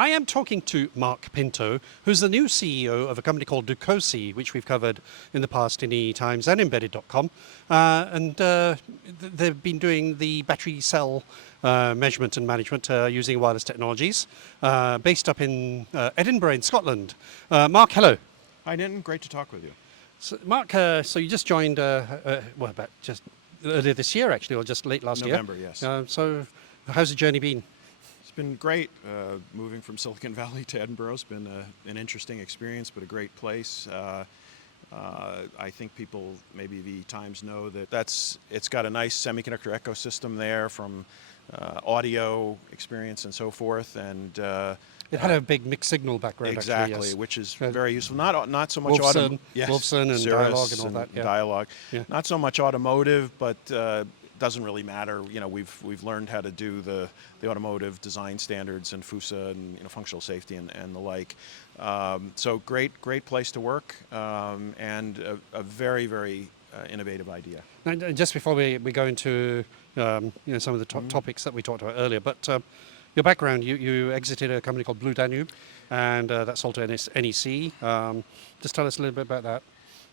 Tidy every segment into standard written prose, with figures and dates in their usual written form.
I am talking to Mark Pinto, who's the new CEO of a company called Dukosi, which we've covered in the past in E-Times and Embedded.com. They've been doing the battery cell measurement and management using wireless technologies, based up in Edinburgh in Scotland. Mark, hello. Hi, Denton. Great to talk with you. So, Mark, so you just joined, about just earlier this year, actually, or just late last November, year? yes. So how's the journey been? It's been great. Moving from Silicon Valley to Edinburgh has been an interesting experience, but a great place. I think people, maybe the Times, know that it's got a nice semiconductor ecosystem there, from audio experience and so forth, and It had a big mixed signal background, exactly, actually, yes. which is very useful. Not so much Wolfson and Cirrus dialogue and all that. Yeah. Dialogue. Yeah. Not so much automotive, but doesn't really matter. You know, we've learned how to do the automotive design standards and FUSA and functional safety and the like. So great place to work, and a very innovative idea. And just before we go into some of the topics that we talked about earlier, but your background, you exited a company called Blue Danube, and that sold to NEC. Just tell us a little bit about that.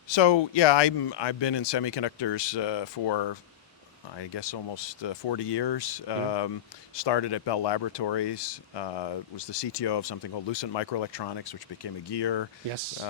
So yeah, I've been in semiconductors for, I guess, almost 40 years. Started at Bell Laboratories, was the CTO of something called Lucent Microelectronics, which became a Gear. Yes.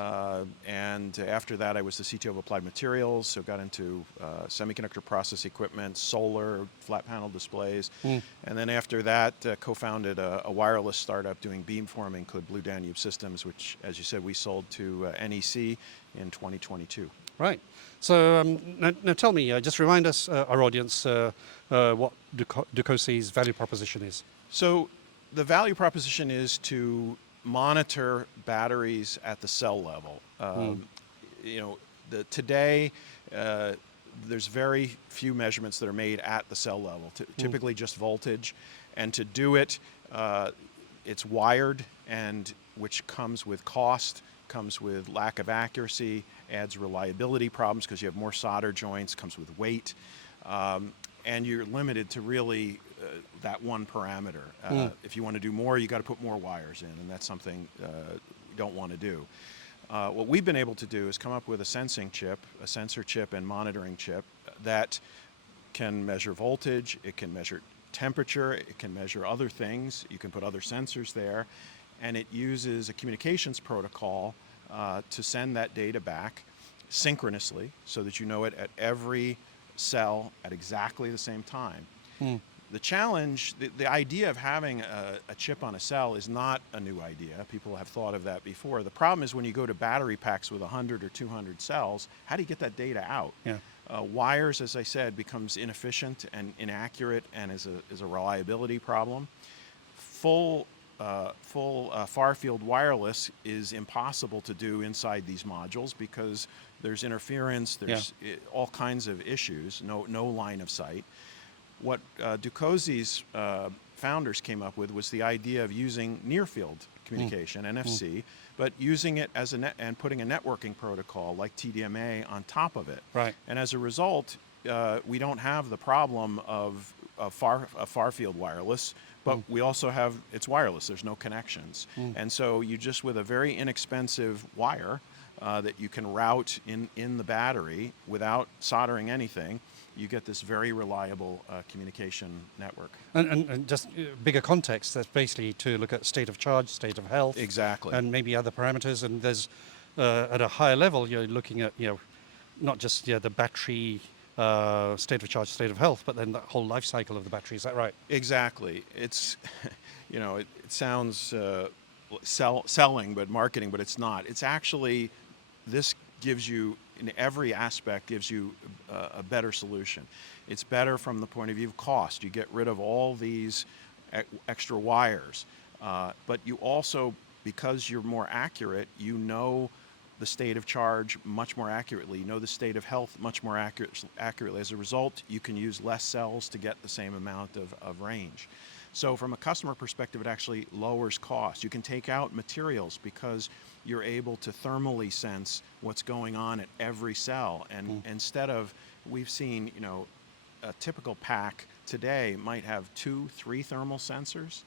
And after that, I was the CTO of Applied Materials, so got into semiconductor process equipment, solar, flat panel displays. And then after that, co-founded a wireless startup doing beamforming called Blue Danube Systems, which, as you said, we sold to NEC in 2022. Right. So now tell me, just remind us, our audience, what Dukosi's value proposition is. So the value proposition is to monitor batteries at the cell level. Today, there's very few measurements that are made at the cell level, typically just voltage. And to do it, it's wired, and which comes with cost, comes with lack of accuracy, adds reliability problems because you have more solder joints, comes with weight, and you're limited to really that one parameter. If you want to do more, you got to put more wires in, and that's something you don't want to do. What we've been able to do is come up with a sensing chip, a sensor chip and monitoring chip that can measure voltage, it can measure temperature, it can measure other things, you can put other sensors there, and it uses a communications protocol to send that data back synchronously so that you know it at every cell at exactly the same time. The challenge, the idea of having a chip on a cell is not a new idea. People have thought of that before. The problem is when you go to battery packs with 100 or 200 cells, how do you get that data out? Yeah. Wires, as I said, becomes inefficient and inaccurate and is a reliability problem. Full far-field wireless is impossible to do inside these modules because there's interference, there's all kinds of issues, no line of sight. What Dukosi's founders came up with was the idea of using near-field communication, NFC, but using it as and putting a networking protocol like TDMA on top of it. Right. And as a result, we don't have the problem of far-field wireless, but we also have, it's wireless, there's no connections. And so you just, with a very inexpensive wire that you can route in the battery without soldering anything, you get this very reliable communication network. And just bigger context, that's basically to look at state of charge, state of health. Exactly. And maybe other parameters. And there's, at a higher level, you're looking at, not just the battery state of charge, state of health, but then the whole life cycle of the battery. Is that right? Exactly. It's, it sounds selling, but marketing, but it's not. It's actually, this gives you, in every aspect, gives you a better solution. It's better from the point of view of cost. You get rid of all these extra wires, but you also, because you're more accurate, you know the state of charge much more accurately, you know the state of health much more accurately. As a result, you can use less cells to get the same amount of range. So from a customer perspective, it actually lowers cost. You can take out materials because you're able to thermally sense what's going on at every cell. And instead of, we've seen, a typical pack today might have 2-3 thermal sensors.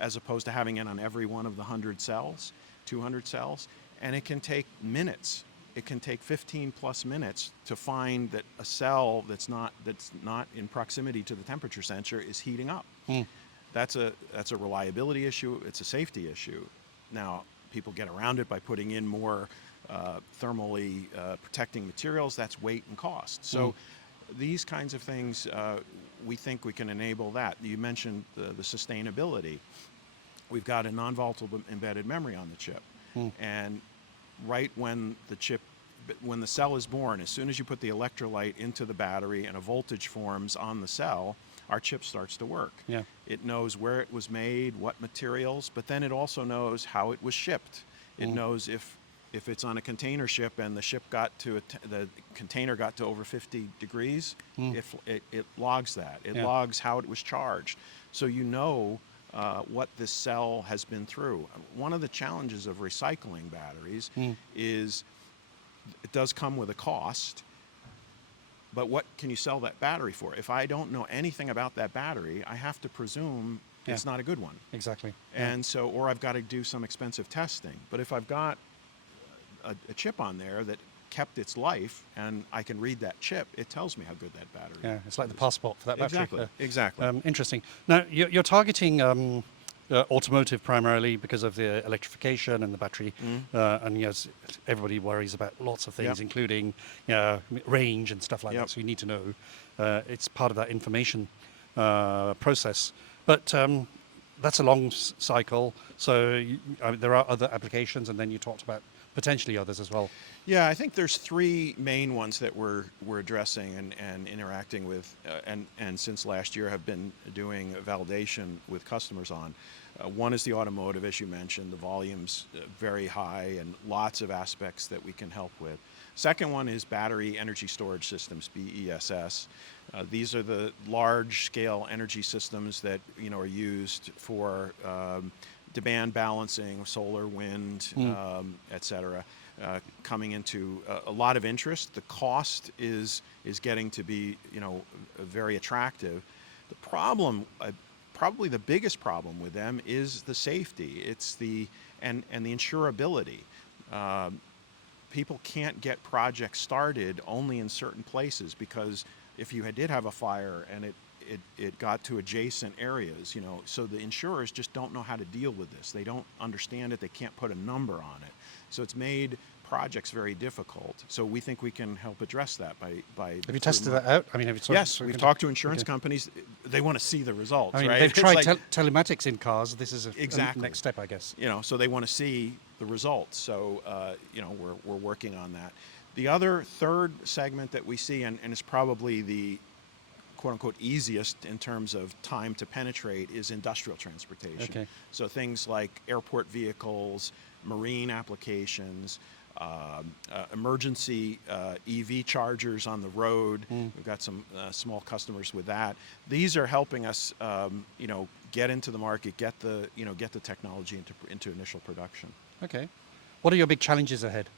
as opposed to having it on every one of the 100 cells, 200 cells, and it can take minutes. It can take 15 plus minutes to find that a cell that's not in proximity to the temperature sensor is heating up. That's a reliability issue. It's a safety issue. Now, people get around it by putting in more thermally protecting materials. That's weight and cost. So these kinds of things, we think we can enable that. You mentioned the sustainability. We've got a non-volatile embedded memory on the chip. And right when the cell is born, as soon as you put the electrolyte into the battery and a voltage forms on the cell, our chip starts to work. Yeah. It knows where it was made, what materials, but then it also knows how it was shipped. It knows if it's on a container ship and the ship got to the container got to over 50 degrees, if it logs that. It logs how it was charged. So you know what this cell has been through. One of the challenges of recycling batteries is it does come with a cost, but what can you sell that battery for? If I don't know anything about that battery, I have to presume it's not a good one. Exactly. And so, or I've got to do some expensive testing. But if I've got a chip on there that kept its life and I can read that chip, it tells me how good that battery is. Yeah, it's like the passport for that battery. Exactly. Interesting. Now, you're targeting automotive primarily because of the electrification and the battery, and yes, everybody worries about lots of things, including range and stuff like that. So you need to know it's part of that information process. But that's a long cycle. So there are other applications, and then you talked about potentially others as well. Yeah, I think there's three main ones that we're addressing and interacting with, and since last year have been doing validation with customers on. One is the automotive, as you mentioned. The volume's very high and lots of aspects that we can help with. Second one is battery energy storage systems, BESS. These are the large-scale energy systems that are used for demand balancing, solar, wind, et cetera. Coming into a lot of interest. The cost is getting to be very attractive. The problem, probably the biggest problem with them, is the safety. It's the and the insurability. People can't get projects started only in certain places, because if you did have a fire and it got to adjacent areas, so the insurers just don't know how to deal with this. They don't understand it. They can't put a number on it. So it's made projects very difficult. So we think we can help address that by. Have you tested that out? I mean, have you? Yes, we've talked to insurance companies. They want to see the results. I mean, right? they've tried telematics in cars. This is a next step, I guess. So they want to see the results. So we're working on that. The other third segment that we see, and it's probably the quote-unquote easiest in terms of time to penetrate, is industrial transportation. Okay. So things like airport vehicles, marine applications, emergency EV chargers on the road. We've got some small customers with that. These are helping us, get into the market, get the technology into initial production. Okay. What are your big challenges ahead?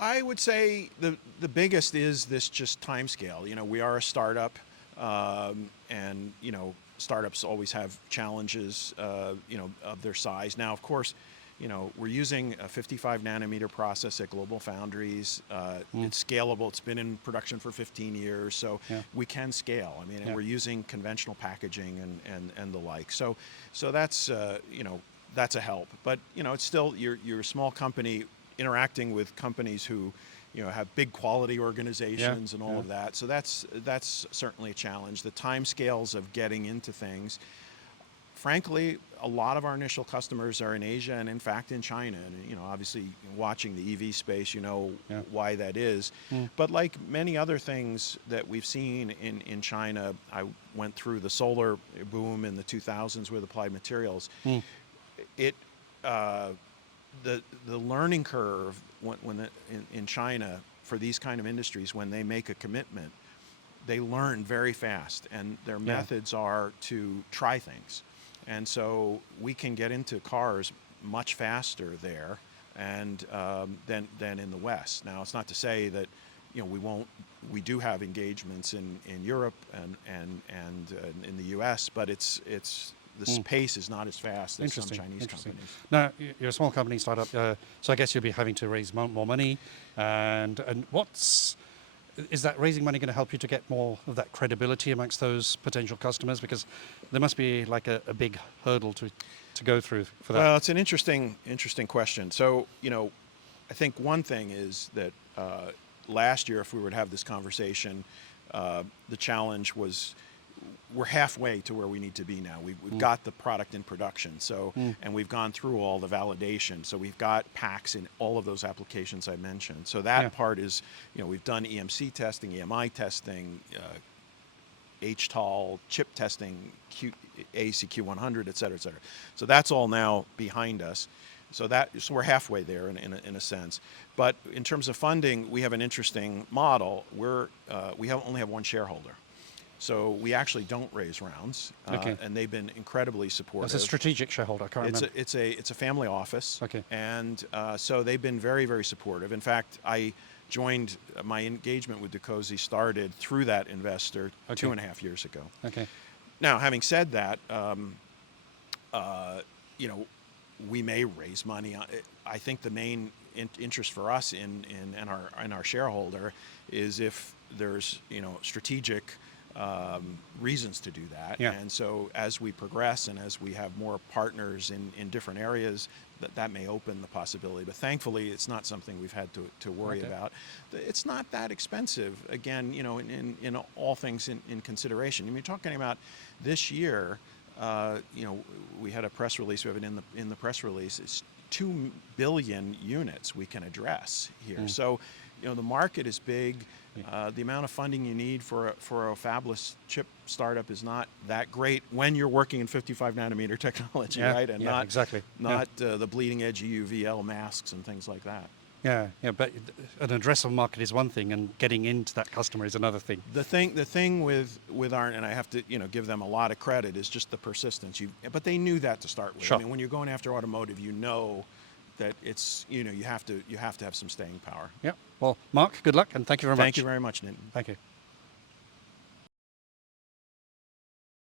I would say the biggest is this just time scale. We are a startup, and startups always have challenges, of their size. Now, of course, we're using a 55 nanometer process at Global Foundries. It's scalable. It's been in production for 15 years, so we can scale. I mean, and we're using conventional packaging and the like. So that's that's a help. But it's still you're a small company interacting with companies who have big quality organizations and all of that. So that's certainly a challenge. The time scales of getting into things. Frankly, a lot of our initial customers are in Asia and, in fact, in China. And obviously, watching the EV space, why that is. But like many other things that we've seen in China, I went through the solar boom in the 2000s with Applied Materials. The learning curve in China for these kind of industries, when they make a commitment, they learn very fast, and their methods are to try things. And so we can get into cars much faster there and than in the West. Now, it's not to say that we do have engagements in Europe and in the US, but it's pace is not as fast as some Interesting. Chinese Interesting. companies. Now, you're a small company, startup, so I guess you'll be having to raise more money. And is that raising money going to help you to get more of that credibility amongst those potential customers? Because there must be like a big hurdle to go through for that. Well, it's an interesting question. So, I think one thing is that last year, if we were to have this conversation, the challenge was we're halfway to where we need to be now. We've got the product in production, and we've gone through all the validation. So we've got packs in all of those applications I mentioned. So that part is, we've done EMC testing, EMI testing, HTOL, chip testing, AEC-Q100, et cetera, et cetera. So that's all now behind us. So we're halfway there in a sense. But in terms of funding, we have an interesting model. We only have one shareholder. So we actually don't raise rounds, and they've been incredibly supportive. As a strategic shareholder, I can't remember. It's a family office, Okay. And so they've been very, very supportive. In fact, I joined my engagement with Dukosi started through that investor 2.5 years ago. Okay. Now, having said that, we may raise money. I think the main interest for us in our shareholder is if there's strategic reasons to do that. Yeah. And so as we progress and as we have more partners in different areas, that may open the possibility. But thankfully, it's not something we've had to worry about. It's not that expensive, again, in all things in consideration. I mean, you're talking about this year, we had a press release, we have it in the press release, it's 2 billion units we can address here. So, the market is big. The amount of funding you need for a fabless chip startup is not that great when you're working in 55 nanometer technology, right? And not exactly. the bleeding edge EUVL masks and things like that. Yeah, but an addressable market is one thing, and getting into that customer is another thing. The thing with our, and I have to give them a lot of credit, is just the persistence. But they knew that to start with. Sure. I mean, when you're going after automotive, that it's you have to have some staying power. Yeah. Well, Mark, good luck, and thank you very much. Thank you very much, Nitin. Thank you.